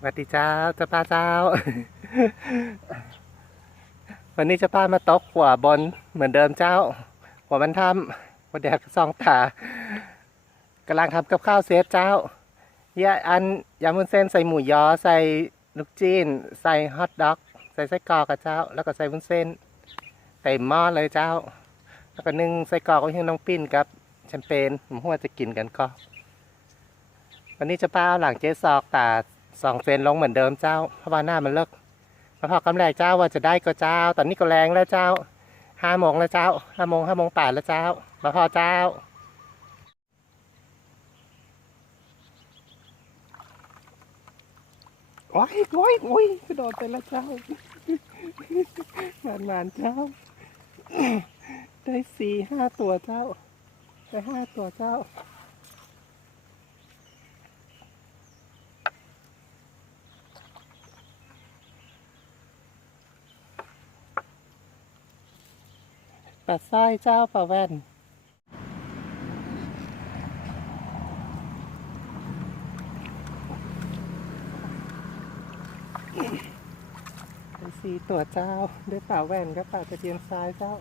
สวัสดีเจ้าเจ้าป้าเจ้า วันนี้เจ้าป้ามาตกหัวบนเหมือนเดิมเจ้า หัวมันทำหัวแดกซองตากำลังทำกับข้าวเซตเจ้ายาอันยำมุนเส้นใส่หมูยอใส่ลูกจีนใส่ฮอทด็อก ใส่ไส้กรอกกับเจ้า แล้วก็ใส่วุ้นเส้นใส่หม้อเลยเจ้า แล้วก็นึ่งไส้กรอกไว้ให้น้องปิ้นกับแชมเปญผมว่าจะกินกันก็วันนี้เจะป้าเอาหลังเจ๊ซอกตา สองเซนลงเหมือนเดิมเจ้า เพราะว่าหน้ามันเลิกมาพอกำแรกเจ้าว่าจะได้ก็เจ้า ตอนนี้ก็แรงแล้วเจ้าห้าโมงแล้วเจ้าห้าโมงห้าโมงแปดแล้วเจ้า มาพอเจ้าโอ้ยโอ้ยโอ้ยกระโดดไปแล้วเจ้าหมานหมานเจ้า ได้สี่ห้าตัวเจ้า ได้ห้าตัวเจ้า ปลาสร้อยเจ้าปลาแว่นได้สี่ตัวเจ้าด้วยปลาแว่นกับปลาตะเพียนซ้ายเจ้า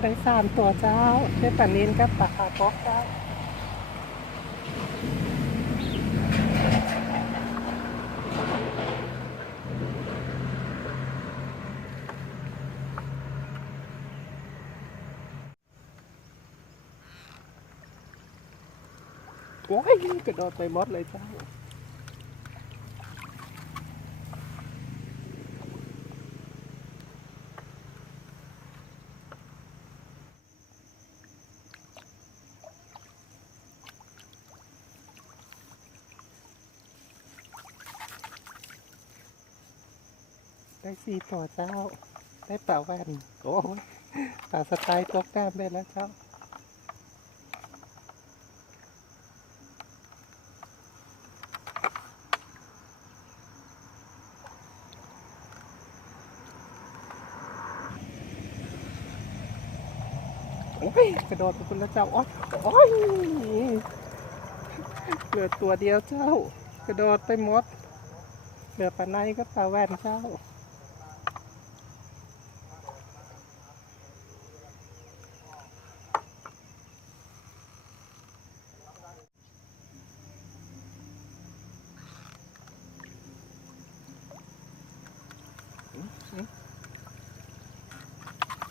ได้สามตัวเจ้าได้ปลานินกับปลาคาร์ฟอกเจ้าโอ้ยกระโดดไปมดเลยเจ้า ได้สี่ตัวเจ้า ได้ปลาแว่นโอ้ยปลาสไตล์ตัวแก้มได้แล้วเจ้าโอ้ยกระโดดไปคุณแล้วเจ้าโอ้ยโอ้ยเหลือตัวเดียวเจ้า กระโดดไปหมดเหลือปลาในก็ปลาแว่นเจ้า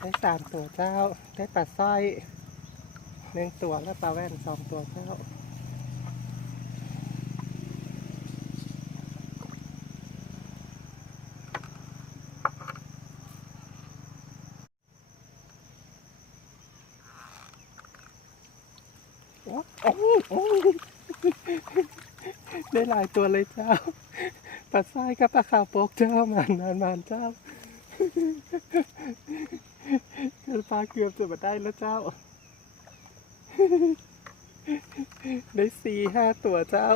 ได้สามตัวเจ้า ได้ปลาสร้อยหนึ่งตัวและปลาแว่นสองตัวเจ้าโอ้โอ้โอ้ได้หลายตัวเลยเจ้าปลาสร้อยกับปลาขาวโปกเจ้ามานมานมานเจ้า ปลาเกือบจะมาได้แล้วเจ้า ได้สี่ห้าตัวเจ้า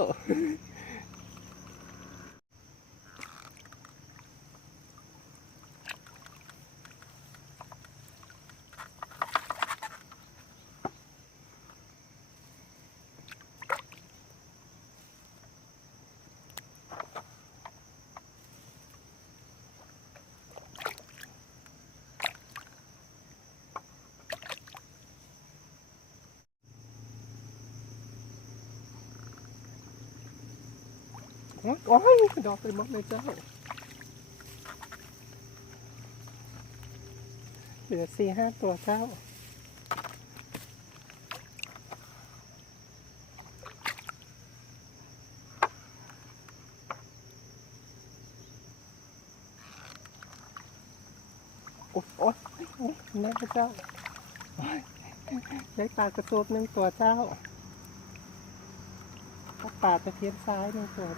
โอ้ยโอ้ยดอกไปหมดเลยเจ้า เหลือสี่ห้าตัวเจ้าโอ้ยโอ้ยโอ้ยแม่เจ้าได้ปลากระตูบหนึ่งตัวเจ้า ปลาตะเพียนซ้ายหนึ่งตัว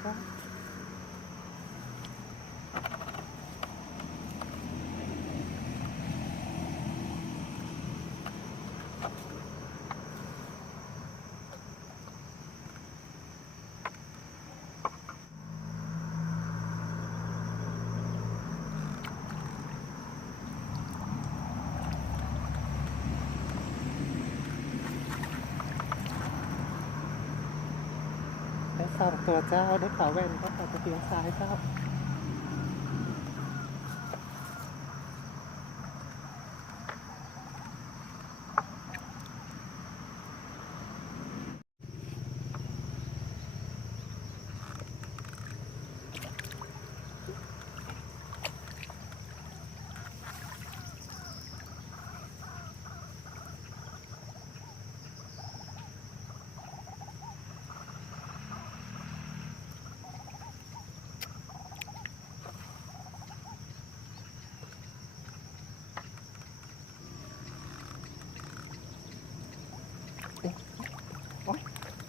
เจ้างตัวเจ้าได้ขาแว่นก็ขอจะเตียงซ้ายเจ้า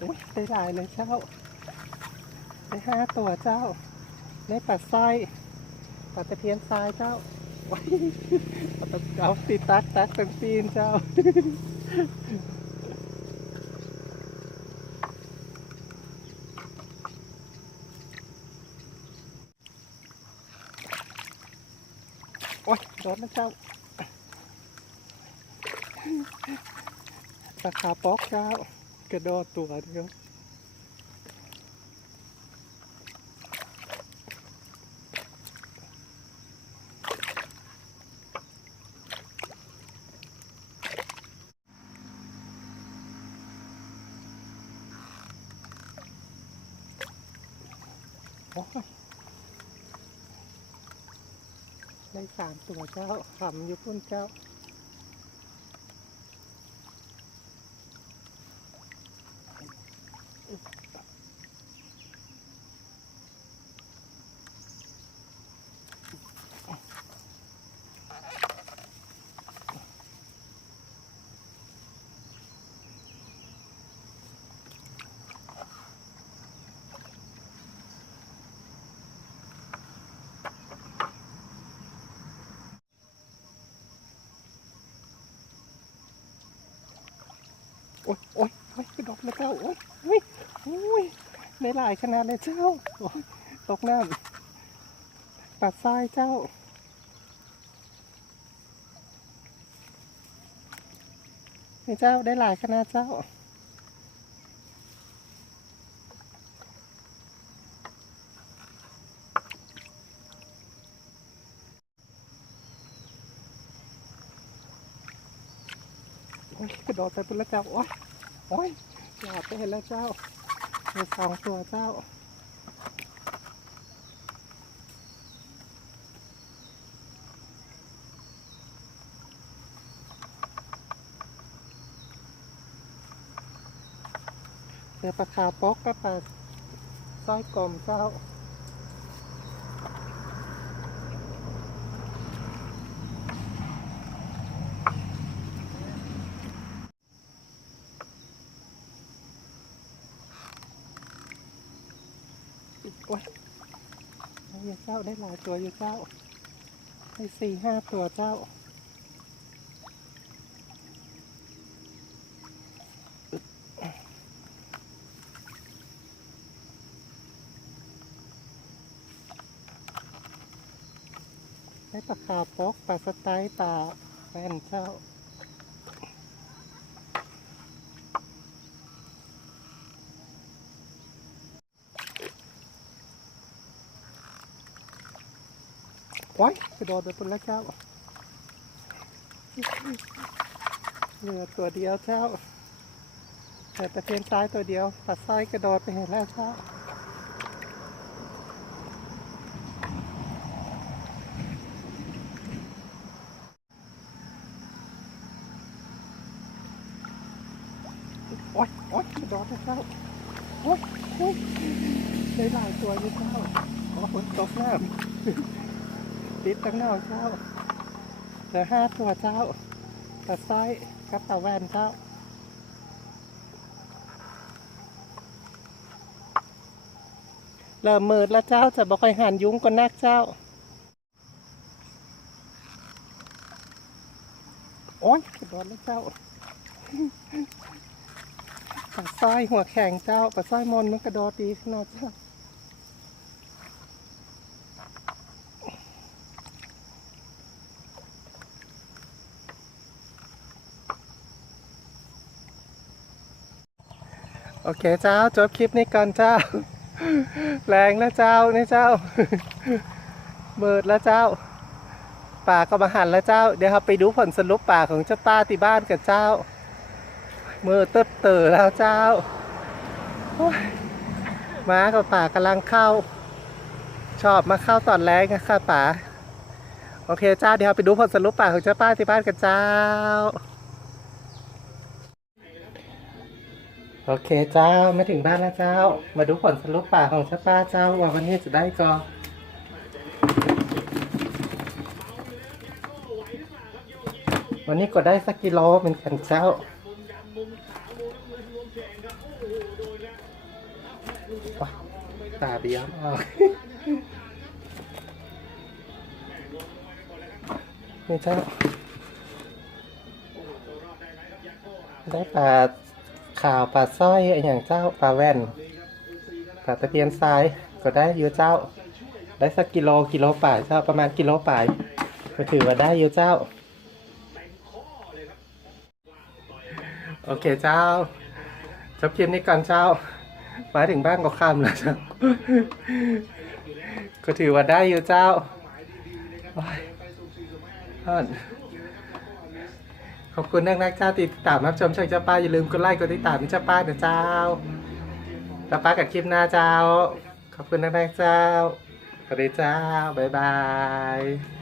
อ้ยได้หลายเลยเจ้า ได้ห้าตัวเจ้า ได้ปลาสร้อยปลาตะเพียนทรายเจ้าโอ้ยเอาตะเอาตีตักตักเป็นปีนเจ้าโอ้ยโดนแล้วเจ้าราคาป๊อกเจ้า กระโดดตัวเดียวโอ้ยได้สามตัวเจ้าขำอยู่พุ่นเจ้า โอ้ยโอ้ยโอ้ยกระดกแล้วเจ้าโอ้ยโอ้ยโอ้ยในหลายขนาดเลยเจ้าโอ้ยตกน้ำปัดทรายเจ้านี่เจ้าได้หลายขนาดเจ้า กระโดดไปบนล้วเจ้า โอ้ยโอ้ยหยาบไปเห็นแล้วเจ้ามีสองตัวเจ้าเรือปลาขาวป๊อกก็ปลาสร้อยกลมเจ้า โอ้ยเอาอยู่เจ้าได้หลายตัวอยู่เจ้าได้สี่ห้าตัวเจ้าได้ปลาขาวปกปลาสไตล์ปลาแว่นเจ้า โอ้ยกระโดดไปบนแล้วเจ้าเหลือตัวเดียวเจ้าแต่ตะเพียนซ้ายตัวเดียวปัดซ้ายกระโดดไปเห็นแล้วเจ้าโอ๊ยโอ๊ยกระโดดแล้วเจ้าโอ๊ยโอ๊ยได้หลายตัวอยู่เจ้าโอ้ยตกน้ำ ติดตั้งนอกเจ้าเหลือห้าตัวเจ้าตาสร้อยกับตาแวนเจ้าเริ่มมืดแล้วเจ้าจะบอค่อยหันยุ้งก็นักเจ้า โอ๊ยกระโดดแล้วเจ้าปลาสร้อยหัวแข็งเจ้าปลาสร้อยมนมันกระโดดดีขนาดเจ้า โอเคเจ้าจบคลิปนี้ก่อนเจ้า แรงแล้วเจ้านี่เจ้า เบิดแล้วเจ้า ป่าก็มาหันแล้วเจ้า เดี๋ยวเราไปดูผลสรุปป่าของเจ้าป้าที่บ้านกันเจ้ามือเติบเตอแล้วเจ้าม้ากับป่ากำลังเข้า ชอบมาเข้าตอนแรกนะคะป่า โอเคเจ้าเดี๋ยวเราไปดูผลสรุปป่าของเจ้าป้าที่บ้านกันเจ้า โอเคเจ้าไม่ถึงบ้านแล้วเจ้า มาดูผลสรุปป่าของเจ้าป้าเจ้าว่าวันนี้จะได้ก็วันนี้ก็ได้สักกิโลเหมือนกันเจ้าตาเบี้ยวมากนี่เจ้าได้ปลา ข่าวปลาสร้อยอะไรอย่างเจ้าปลาแว่นปลาตะเพียนทรายก็ได้เยอะเจ้า ได้สักกิโลกิโลป่ายเจ้าประมาณกิโลป่ายก็ถือว่าได้เยอะเจ้า โอเคเจ้าจบคลิปนี้ก่อนเจ้ามาถึงบ้านก็ค่ำแล้วเจ้าก็ถือว่าได้อยู่เจ้า ขอบคุณนักนักๆเจ้าติดตามรับชมช่องเจ้าป้าอย่าลืมกดไลค์กดติดตามเจ้าป้านะเจ้าแล้วป้ากับคลิปหน้าเจ้า ขอบคุณนักนักๆเจ้าสวัสดีเจ้าบ๊ายบาย